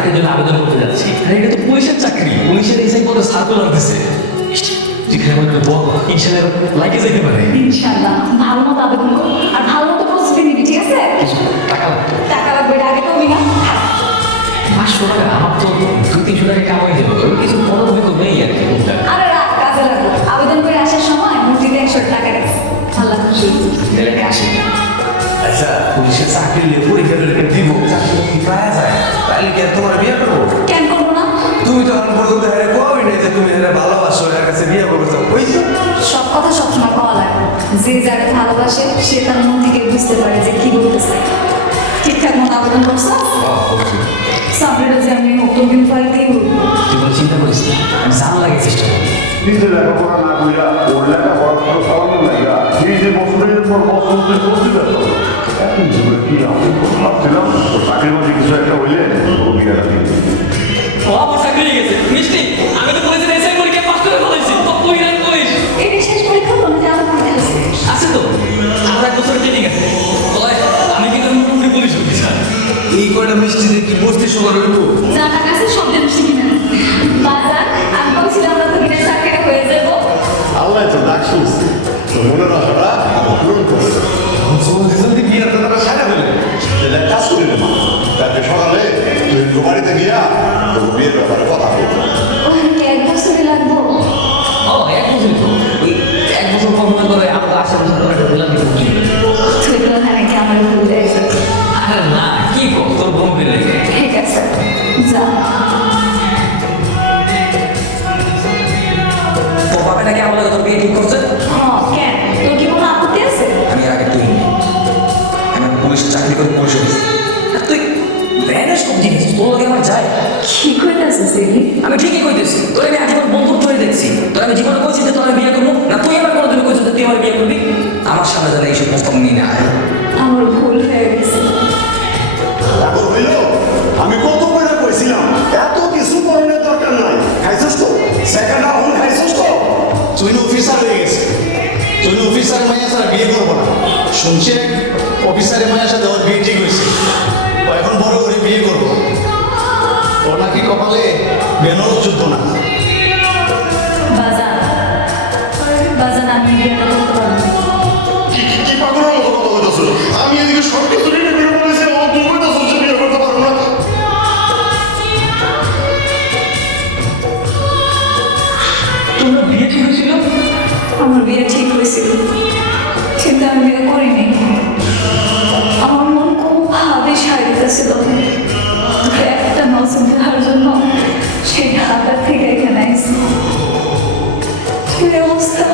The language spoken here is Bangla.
চাকরির জন্য আবেদন করতে যাচ্ছি। আরে এটা তো পুলিশের চাকরি, পুলিশের এসআই পদে সার্কুলার দিছে। যেখানে মনে হয় বল ইনশাল্লাহ লাগে যেতে পারে। ইনশাআল্লাহ ভালো মতো আবেদন করো আর ভালো মতো প্রস্তুতি নিবি, ঠিক আছে? টাকা লাগতো। টাকা লাগবে, এটা আগে কমবি না। 500 টাকা আমার তো 200-300 টাকা কামাই দেবো, কিছু পরবর্তী তো নেই আর কি। আরে রাখ, কাজে লাগবে। আবেদন করে আসার সময় মূর্তিতে 100 টাকা রাখছি। আল্লাহ খুশি। এলাকায় আসে আচ্ছা পুলিশের চাকরি নিয়ে পরীক্ষা টরীক্ষা দিব, চাকরি কি পাওয়া যায়? তাহলে কি আর তোমার বিয়ে করবো? কেন করবো না? তুমি তো এখন পর্যন্ত হেরে কবি নাই যে তুমি হেরে ভালোবাসো, এর কাছে বিয়ে করবো বুঝছো? সব কথা সবসময় কওয়া লাগে না। যে যাকে ভালোবাসে সে তার মন থেকে বুঝতে পারে যে কি বলতেছে। ঠিকঠাক মতো আবেদন করছো? সাবরিটা যে আমি নতুন দিন পাইতেই বলবো। তুই কোনো চিন্তা করিস না, আমি জান লাগে চেষ্টা করবো। নিজে লেখাপড়া না করিয়া ওর লেখাপড়া করে চালানো লাগিয়া নিজে বছরের পর বছর ধরে করতে ব্যস্ত। এখন জীবনে কি আমি ভাবছিলাম ওর চাকরির মধ্যে কিছু একটা হইলে ও বিয়েটা দিয়ে দিবে। ও আমার চাকরি হয়ে গেছে মিষ্টি, আমি তো পুলিশের এসআই পরীক্ষা পাস করে ফেলেছি। তো তুই না পুলিশ এই শেষ পরীক্ষা তো আমি আমার পড়তে আছে। আছে তো, আর 1 বছর ট্রেনিং আছে। বলাই আমি কিন্তু পুরোপুরি পুলিশ হতে চাই। এই কয়টা মিষ্টি দিয়ে কি বস্তি সবার হইব? যা টাকা আছে সব দিয়ে মিষ্টি কিনে আনো। বাজার আমি ভাবছিলাম আমরা তো কিনে চাকরিটা হয়ে যাবো। আল্লাহ তো ডাক শুনছে তো মনের আশাটা আমি পূরণ করছে। জলদি বিয়ের কথাটা সারা হইলে তাহলে এক কাজ করি মা, কালকে সকালে তুই একটু বাড়িতে গিয়া তোর বিয়ের ব্যাপারে কথা বলবো। ওখানে কি 1 বছরই লাগবো? ও 1 বছর তো ওই 1 বছর পর মনে করে আমাকে আশেপাশে তোর একটা বললাম তুই তো ওখানে কি আমার ভুলে গেছে। আরে না কি কর তোর বোন পেলে ঠিক আছে যা। তোর বাবাটা কি আমাদের তোর বিয়ে ঠিক করছে? কেন তোর কি কোনো আপত্তি আছে? আমি আগে তুই আমি পুলিশ চাকরি করে পুলিশ হয়েছি। আর তুই ব্যানেস কম জিনিস তোর লগে আমার যায়। কি কইতাছিস দেখি? আমি ঠিকই কইতেছি, তোর আমি আজীবন বন্ধুত্ব হয়ে দেখছি। তোর আমি জীবনে কইছি যে তোর আমি বিয়ে করবো না, তুই আমার কোনোদিন কইছিস যে তুই আমার বিয়ে করবি। আমার সামনে যেন এইসব প্রস্তাব নিয়ে না আয়। আমার ভুল হয়ে গেছে। এখন হইল আমি কত করে কইছিলাম এত কিছু করণের দরকার নাই। খাইছিস তো সেকেন্ড রাউন্ড খাইছিস তো তুই অফিসার হয়ে গেছে, তুই অফিসার মায়ের সাথে বিয়ে করবো না। শুনছে অফিসারের মায়ের সাথে ওর বিয়ে ঠিক হয়েছে, ও এখন বড় করে বিয়ে করবো। ও নাকি কপালে বেনর যুদ্ধ না। বাজান বাজান আমি বিয়েটা করতে পারবো না। কি পাগলের মতো কথা বলতেছো? আমি এদিকে সব কিছু নিয়ে বের করেছি, ও তুই কইতাছিস যে বিয়ে করতে পারবো না। তোমরা বিয়ে ঠিক হয়েছিল? আমার বিয়ে ঠিক হয়েছিল কিন্তু আমি বিয়ে করিনি। আমার মন কোনোভাবে সায় দিতেছিল তোকে একটা নজর দেওয়ার জন্য সেই ঢাকা থেকে এখানে আসছি। কি অবস্থা